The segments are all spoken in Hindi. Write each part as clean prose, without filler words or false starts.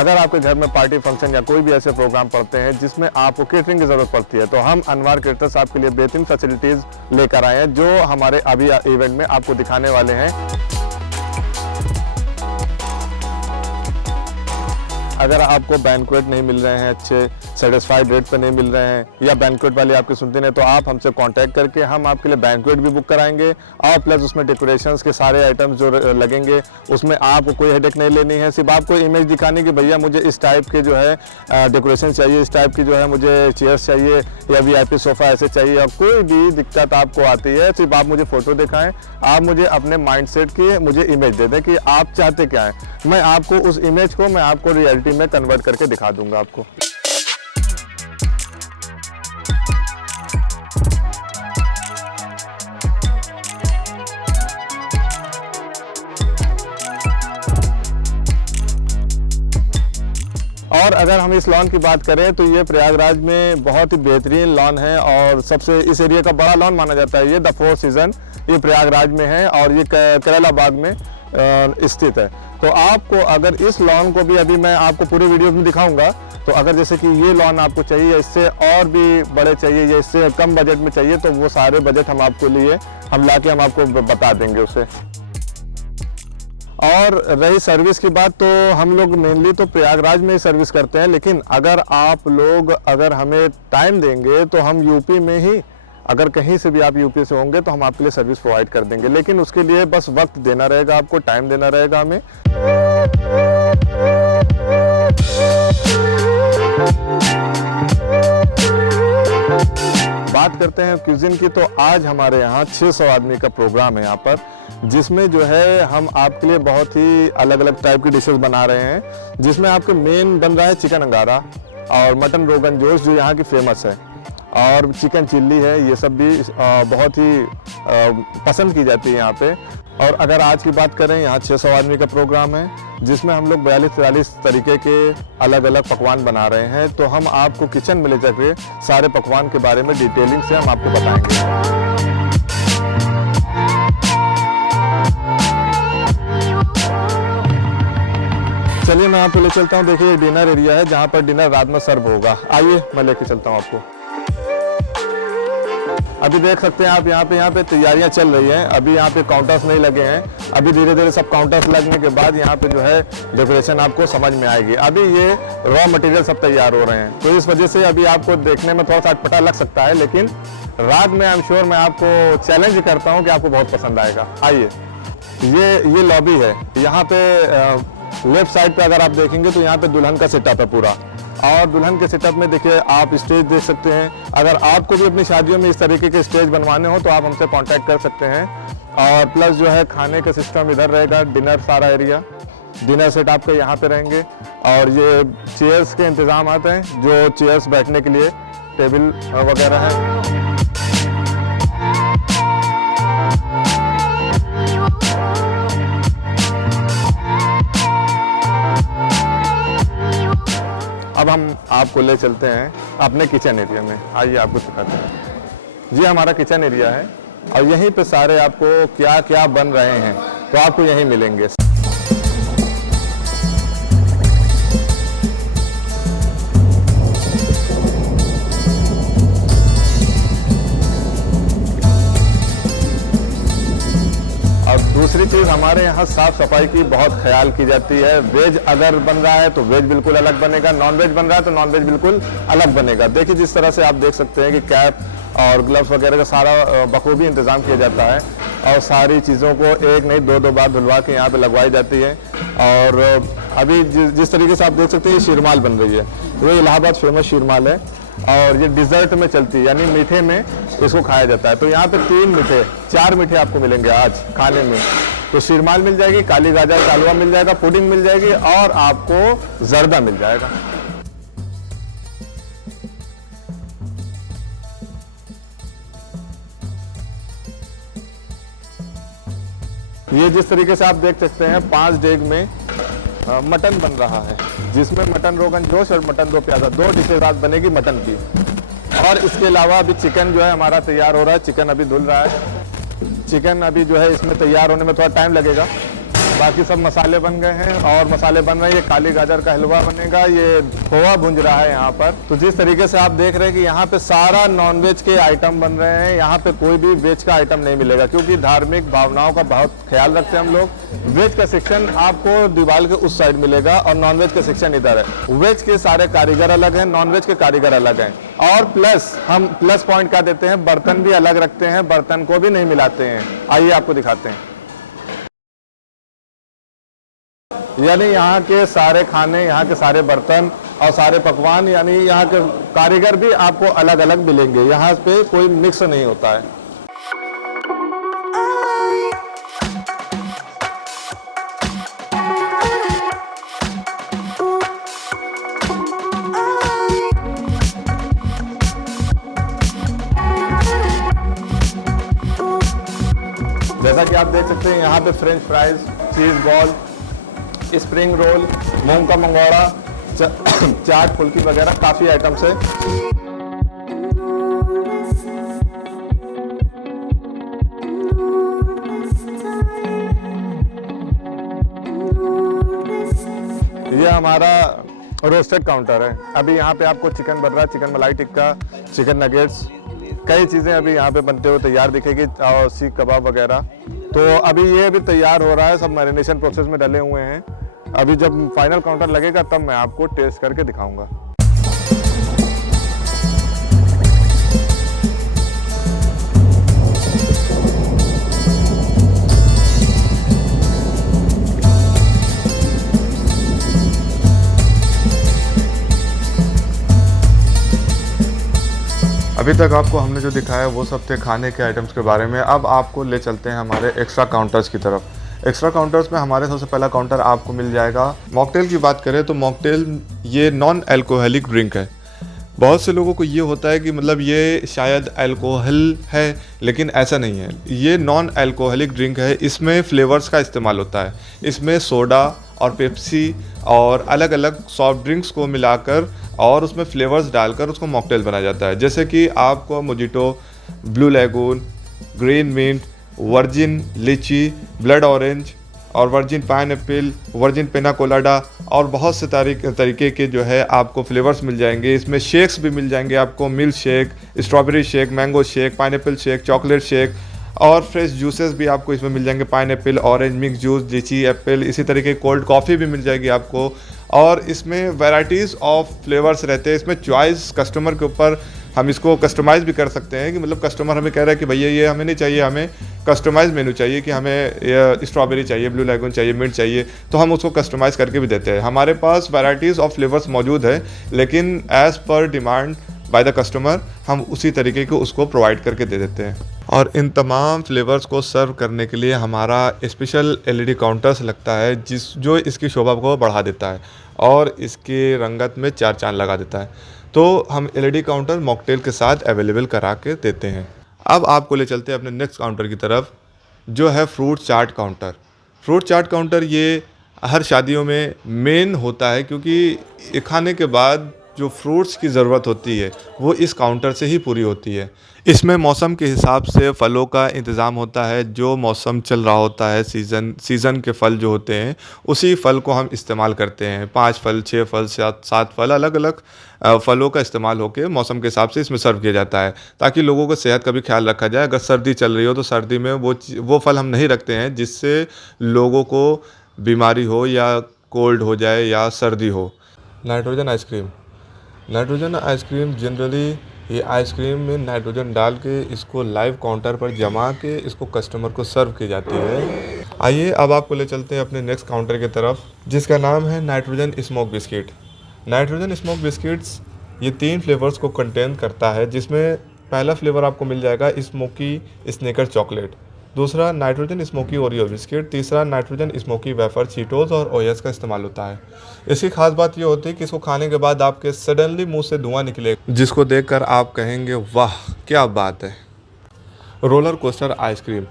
अगर आपके घर में पार्टी फंक्शन या कोई भी ऐसे प्रोग्राम पड़ते हैं जिसमें आपको केटरिंग की ज़रूरत पड़ती है, तो हम अनवर केटरर्स आपके लिए बेहतरीन फैसिलिटीज़ लेकर आए हैं, जो हमारे अभी इवेंट में आपको दिखाने वाले हैं। अगर आपको बैंक्वेट नहीं मिल रहे हैं, अच्छे सेटिस्फाइड रेट पे नहीं मिल रहे हैं, या बैंक्वेट वाले आपके सुनते नहीं, तो आप हमसे कांटेक्ट करके हम आपके लिए बैंक्वेट भी बुक कराएंगे। और प्लस उसमें डेकोरेशंस के सारे आइटम्स जो लगेंगे उसमें आपको कोई हेडेक नहीं लेनी है। सिर्फ आपको इमेज दिखानी कि भैया मुझे इस टाइप के जो है डेकोरेशन चाहिए, इस टाइप की जो है मुझे चेयर्स चाहिए या VIP सोफ़ा ऐसे चाहिए। और कोई भी दिक्कत आपको आती है, सिर्फ आप मुझे फ़ोटो दिखाएँ, आप मुझे अपने माइंडसेट की मुझे इमेज दे दें कि आप चाहते क्या हैं। मैं आपको उस इमेज को मैं आपको रियलिटी में कन्वर्ट करके दिखा दूंगा आपको। और अगर हम इस लॉन की बात करें तो ये प्रयागराज में बहुत ही बेहतरीन लॉन है और सबसे इस एरिया का बड़ा लॉन माना जाता है। ये द 4 सीजन ये प्रयागराज में है और ये केरला बाग में स्थित है। तो आपको अगर इस लॉन को भी अभी मैं आपको पूरे वीडियो में दिखाऊंगा, तो अगर जैसे कि ये लॉन आपको चाहिए, इससे और भी बड़े चाहिए या इससे कम बजट में चाहिए, तो वो सारे बजट हम आपको लिए हम लाके हम आपको बता देंगे उसे। और रही सर्विस की बात, तो हम लोग मेनली तो प्रयागराज में ही सर्विस करते हैं, लेकिन अगर आप लोग अगर हमें टाइम देंगे तो हम यूपी में ही, अगर कहीं से भी आप यूपी से होंगे तो हम आपके लिए सर्विस प्रोवाइड कर देंगे। लेकिन उसके लिए बस वक्त देना रहेगा, आपको टाइम देना रहेगा हमें। बात करते हैं क्यूजिन की, तो आज हमारे यहाँ 600 आदमी का प्रोग्राम है यहाँ पर, जिसमें जो है हम आपके लिए बहुत ही अलग अलग टाइप की डिशेस बना रहे हैं। जिसमें आपके मेन बन रहा है चिकन अंगारा और मटन रोगन जोश जो यहाँ की फेमस है, और चिकन चिल्ली है। ये सब भी बहुत ही पसंद की जाती है यहाँ पे। और अगर आज की बात करें, यहाँ 600 आदमी का प्रोग्राम है, जिसमें हम लोग 42-43 तरीके के अलग अलग पकवान बना रहे हैं। तो हम आपको किचन में ले जाके सारे पकवान के बारे में डिटेलिंग से हम आपको बताएंगे। चलिए मैं आपको ले चलता हूँ। देखिए ये डिनर एरिया है जहाँ पर डिनर रात में सर्व होगा। आइए मैं लेके चलता हूँ आपको। अभी देख सकते हैं आप यहाँ पे तैयारियां चल रही हैं। अभी यहाँ पे काउंटर्स नहीं लगे हैं। अभी धीरे धीरे सब काउंटर्स लगने के बाद यहाँ पे जो है डेकोरेशन आपको समझ में आएगी। अभी ये रॉ मटेरियल सब तैयार हो रहे हैं, तो इस वजह से अभी आपको देखने में थोड़ा सा अटपटा लग सकता है, लेकिन रात में आई एम श्योर मैं आपको चैलेंज करता हूँ कि आपको बहुत पसंद आएगा। आइए, ये लॉबी है। यहाँ पे लेफ्ट साइड पे अगर आप देखेंगे तो यहाँ पे दुल्हन का सेटअप है पूरा, और दुल्हन के सेटअप में देखिए आप स्टेज देख सकते हैं। अगर आपको भी अपनी शादियों में इस तरीके के स्टेज बनवाने हो तो आप हमसे कांटेक्ट कर सकते हैं। और प्लस जो है खाने का सिस्टम इधर रहेगा, डिनर सारा एरिया, डिनर सेट आपके यहाँ पे रहेंगे। और ये चेयर्स के इंतजाम आते हैं, जो चेयर्स बैठने के लिए टेबल वगैरह है। अब हम आपको ले चलते हैं अपने किचन एरिया में। आइए आपको दिखाते हैं। जी हमारा किचन एरिया है और यहीं पे सारे आपको क्या क्या बन रहे हैं तो आपको यहीं मिलेंगे। दूसरी चीज़ हमारे यहाँ साफ सफाई की बहुत ख्याल की जाती है। वेज अगर बन रहा है तो वेज बिल्कुल अलग बनेगा, नॉन वेज बन रहा है तो नॉन वेज बिल्कुल अलग बनेगा। देखिए जिस तरह से आप देख सकते हैं कि कैप और ग्लव्स वगैरह का सारा बखूबी इंतज़ाम किया जाता है, और सारी चीज़ों को एक नहीं दो बार धुलवा के यहाँ पे लगवाई जाती है। और अभी जिस तरीके से आप देख सकते हैं ये शीरमाल बन रही है, वो इलाहाबाद फेमस शीरमाल है, और ये डिज़र्ट में चलती है, यानी मीठे में इसको खाया जाता है। तो यहाँ पे 4 मीठे आपको मिलेंगे आज खाने में। तो शीरमाल मिल जाएगी, काली गाजर का हलवा मिल जाएगा, पुडिंग मिल जाएगी, और आपको जर्दा मिल जाएगा। ये जिस तरीके से आप देख सकते हैं 5 डेग में मटन बन रहा है, जिसमें मटन रोगन जोश और मटन दो प्याजा 2 डिशेज आज बनेगी मटन की। और इसके अलावा अभी चिकन जो है हमारा तैयार हो रहा है। चिकन अभी धुल रहा है। चिकन अभी जो है इसमें तैयार होने में थोड़ा टाइम लगेगा। बाकी सब मसाले बन गए हैं और मसाले बन रहे हैं। ये काली गाजर का हलवा बनेगा, ये खोआ भुंज रहा है यहाँ पर। तो जिस तरीके से आप देख रहे हैं कि यहाँ पे सारा नॉनवेज के आइटम बन रहे हैं, यहाँ पे कोई भी वेज का आइटम नहीं मिलेगा, क्योंकि धार्मिक भावनाओं का बहुत ख्याल रखते हैं हम लोग। वेज का सेक्शन आपको दीवार के उस साइड मिलेगा और नॉनवेज का सेक्शन इधर है। वेज के सारे कारीगर अलग हैं, नॉनवेज के कारीगर अलग हैं। और प्लस हम प्लस पॉइंट क्या देते हैं, बर्तन भी अलग रखते हैं, बर्तन को भी नहीं मिलाते हैं। आइए आपको दिखाते हैं। यानी यहाँ के सारे खाने, यहाँ के सारे बर्तन और सारे पकवान, यानी यहाँ के कारीगर भी आपको अलग अलग मिलेंगे। यहाँ पे कोई मिक्स नहीं होता है। जैसा कि आप देख सकते हैं यहाँ पे French fries, cheese ball, spring roll, मूंग का मंगोड़ा, चाट, फुल्की वगैरह काफ़ी आइटम्स है। ये हमारा रोस्टेड काउंटर है। अभी यहाँ पे आपको चिकन बन रहा है, चिकन मलाई टिक्का, चिकन नगेट्स, कई चीज़ें अभी यहाँ पे बनते हुए तैयार दिखेगी, और सीख कबाब वगैरह। तो अभी ये भी तैयार हो रहा है, सब मैरिनेशन प्रोसेस में डले हुए हैं। अभी जब फाइनल काउंटर लगेगा तब मैं आपको टेस्ट करके दिखाऊंगा। अभी तक आपको हमने जो दिखाया वो सब थे खाने के आइटम्स के बारे में। अब आपको ले चलते हैं हमारे एक्स्ट्रा काउंटर्स की तरफ। एक्स्ट्रा काउंटर्स में हमारे सबसे पहला काउंटर आपको मिल जाएगा। मॉकटेल की बात करें तो मॉकटेल ये नॉन अल्कोहलिक ड्रिंक है। बहुत से लोगों को ये होता है कि मतलब ये शायद अल्कोहल है, लेकिन ऐसा नहीं है। ये नॉन अल्कोहलिक ड्रिंक है। इसमें फ्लेवर्स का इस्तेमाल होता है। इसमें सोडा और पेप्सी और अलग अलग सॉफ्ट ड्रिंक्स को मिलाकर और उसमें फ्लेवर्स डालकर उसको मॉकटेल बनाया जाता है। जैसे कि आपको mojito, blue lagoon, green mint, virgin lychee, blood orange और virgin pineapple, virgin pina colada और बहुत से तरीके के जो है आपको फ्लेवर्स मिल जाएंगे। इसमें शेक्स भी मिल जाएंगे आपको, milk shake, strawberry shake, mango shake, pineapple shake, chocolate shake और फ्रेश जूसेस भी आपको इसमें मिल जाएंगे। पाइनएप्पल, ऑरेंज मिक्स जूस, लीची, एप्पल, इसी तरीके कोल्ड कॉफ़ी भी मिल जाएगी आपको। और इसमें वैराइटीज़ ऑफ फ्लेवर्स रहते हैं। इसमें चॉइस कस्टमर के ऊपर हम इसको कस्टमाइज़ भी कर सकते हैं कि मतलब कस्टमर हमें कह रहा है कि भैया ये हमें नहीं चाहिए, हमें कस्टमाइज़ मेनू चाहिए कि हमें स्ट्रॉबेरी चाहिए, ब्लू लैगून चाहिए, मिंट चाहिए, तो हम उसको कस्टमाइज़ करके भी देते हैं। हमारे पास वैराइटीज़ ऑफ फ्लेवर्स मौजूद है, लेकिन as per demand by the customer हम उसी तरीके को उसको प्रोवाइड करके दे देते हैं। और इन तमाम फ्लेवर्स को सर्व करने के लिए हमारा स्पेशल एलईडी काउंटर्स लगता है जो इसकी शोभा को बढ़ा देता है और इसके रंगत में चार चांद लगा देता है। तो हम एलईडी काउंटर मॉकटेल के साथ अवेलेबल करा के देते हैं। अब आपको ले चलते हैं अपने नेक्स्ट काउंटर की तरफ, जो है फ्रूट चाट काउंटर। फ्रूट चाट काउंटर ये हर शादियों में मेन होता है, क्योंकि खाने के बाद जो फ्रूट्स की ज़रूरत होती है वो इस काउंटर से ही पूरी होती है। इसमें मौसम के हिसाब से फलों का इंतज़ाम होता है। जो मौसम चल रहा होता है, सीज़न के फल जो होते हैं उसी फल को हम इस्तेमाल करते हैं। 5 फल, 6 फल, 7 फल, अलग अलग फलों का इस्तेमाल होकर मौसम के हिसाब से इसमें सर्व किया जाता है, ताकि लोगों को सेहत का भी ख्याल रखा जाए। अगर सर्दी चल रही हो तो सर्दी में वो फल हम नहीं रखते हैं जिससे लोगों को बीमारी हो या कोल्ड हो जाए या सर्दी हो। Nitrogen ice cream. Nitrogen ice cream generally ये आइसक्रीम में नाइट्रोजन डाल के इसको लाइव काउंटर पर जमा के इसको कस्टमर को सर्व की जाती है। आइए अब आपको ले चलते हैं अपने नेक्स्ट काउंटर की तरफ, जिसका नाम है nitrogen smoke biscuit. Nitrogen smoke biscuits ये 3 फ्लेवर्स को कंटेन करता है, जिसमें पहला फ्लेवर आपको मिल जाएगा स्मोकी स्नेकर चॉकलेट, दूसरा नाइट्रोजन स्मोकी ओरियो बिस्किट, तीसरा नाइट्रोजन स्मोकी वेफर चीटोस और ओएस का इस्तेमाल होता है। इसकी खास बात ये होती है कि इसको खाने के बाद आपके सडनली मुंह से धुआं निकलेगा, जिसको देखकर आप कहेंगे वाह क्या बात है। Roller coaster ice cream.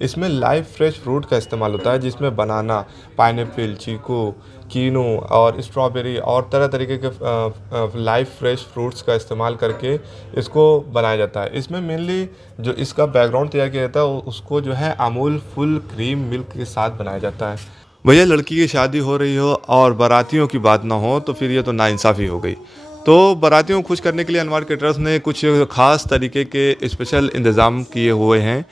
इसमें लाइव फ्रेश फ्रूट का इस्तेमाल होता है, जिसमें बनाना, पाइनएप्पल, चीकू, कीनू और स्ट्रॉबेरी और तरह तरीके के लाइव फ्रेश फ्रूट्स का इस्तेमाल करके इसको बनाया जाता है। इसमें मेनली जो इसका बैकग्राउंड तैयार किया जाता है उसको जो है अमूल फुल क्रीम मिल्क के साथ बनाया जाता है। भैया लड़की की शादी हो रही हो और बारातियों की बात ना हो तो फिर ये तो नाइंसाफ़ी हो गई। तो बारातियों को खुश करने के लिए अनवर केटरर्स ने कुछ ख़ास तरीके के स्पेशल इंतज़ाम किए हुए हैं।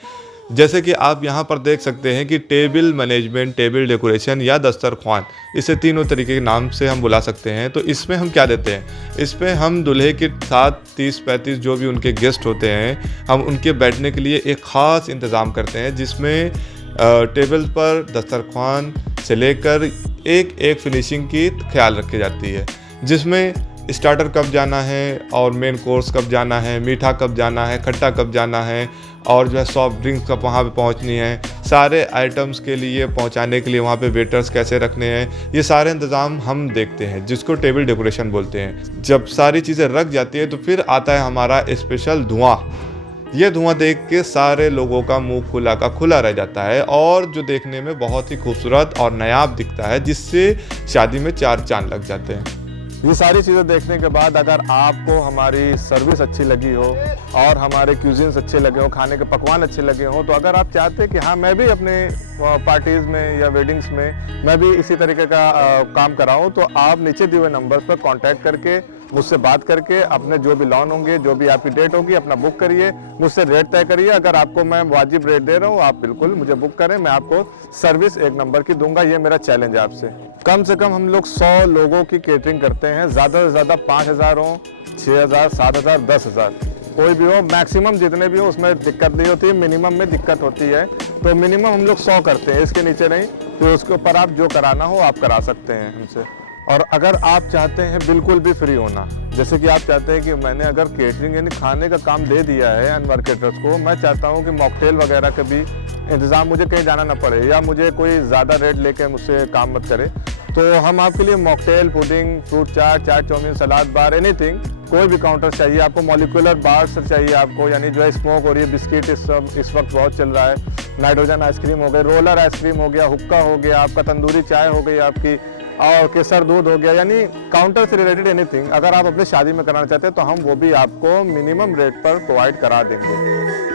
जैसे कि आप यहाँ पर देख सकते हैं कि टेबल मैनेजमेंट, टेबल डेकोरेशन या दस्तरख्वान, इसे तीनों तरीके के नाम से हम बुला सकते हैं। तो इसमें हम क्या देते हैं, इसमें हम दूल्हे के साथ 30-35 जो भी उनके गेस्ट होते हैं, हम उनके बैठने के लिए एक ख़ास इंतज़ाम करते हैं, जिसमें टेबल पर दस्तरख्वान से लेकर एक एक फिनिशिंग की ख्याल रखी जाती है, जिसमें स्टार्टर कब जाना है और मेन कोर्स कब जाना है, मीठा कब जाना है, खट्टा कब जाना है और जो है सॉफ्ट ड्रिंक्स कब वहाँ पे पहुँचनी है, सारे आइटम्स के लिए पहुँचाने के लिए वहाँ पे वेटर्स कैसे रखने हैं, ये सारे इंतज़ाम हम देखते हैं, जिसको टेबल डेकोरेशन बोलते हैं। जब सारी चीज़ें रख जाती है तो फिर आता है हमारा स्पेशल धुआं। ये धुआं देख के सारे लोगों का मुंह खुला का खुला रह जाता है और जो देखने में बहुत ही खूबसूरत और नायाब दिखता है, जिससे शादी में 4 चांद लग जाते हैं। ये सारी चीज़ें देखने के बाद अगर आपको हमारी सर्विस अच्छी लगी हो और हमारे क्यूजिन्स अच्छे लगे हो, खाने के पकवान अच्छे लगे हो, तो अगर आप चाहते हैं कि हाँ मैं भी अपने पार्टीज़ में या वेडिंग्स में मैं भी इसी तरीके का काम कराऊं, तो आप नीचे दिए हुए नंबर पर कांटेक्ट करके मुझसे बात करके अपने जो भी लॉन होंगे, जो भी आपकी डेट होगी, अपना बुक करिए, मुझसे रेट तय करिए। अगर आपको मैं वाजिब रेट दे रहा हूँ, आप बिल्कुल मुझे बुक करें, मैं आपको सर्विस 1 नंबर की दूंगा। ये मेरा चैलेंज है आपसे। कम से कम हम लोग 100 लोगों की केटरिंग करते हैं, ज़्यादा से ज़्यादा 5000 हो, 6000, 7000, 10000 कोई भी हो, मैक्सिमम जितने भी हो उसमें दिक्कत नहीं होती है, मिनिमम में दिक्कत होती है। तो मिनिमम हम लोग 100 करते हैं, इसके नीचे नहीं। तो उसके ऊपर आप जो कराना हो आप करा सकते हैं हमसे। और अगर आप चाहते हैं बिल्कुल भी फ्री होना, जैसे कि आप चाहते हैं कि मैंने अगर केटरिंग यानी खाने का काम दे दिया है अनवर केटरर्स को, मैं चाहता हूं कि मॉकटेल वगैरह का भी इंतज़ाम, मुझे कहीं जाना ना पड़े या मुझे कोई ज़्यादा रेट लेके मुझसे काम मत करे, तो हम आपके लिए मॉकटेल, पुडिंग, फ्रूट चाट, चाट चाउमीन, सलाद बार, एनीथिंग, कोई भी काउंटर चाहिए आपको, मॉलिक्यूलर बार से चाहिए आपको, यानी जो है स्मोक हो रही है, बिस्किट इस वक्त बहुत चल रहा है, नाइट्रोजन आइसक्रीम हो गई, रोलर आइसक्रीम हो गया, हुक्का हो गया, आपका तंदूरी चाय हो गई आपकी, और केसर दूध हो गया, यानी काउंटर से रिलेटेड एनीथिंग अगर आप अपनी शादी में कराना चाहते हैं तो हम वो भी आपको मिनिमम रेट पर प्रोवाइड करा देंगे।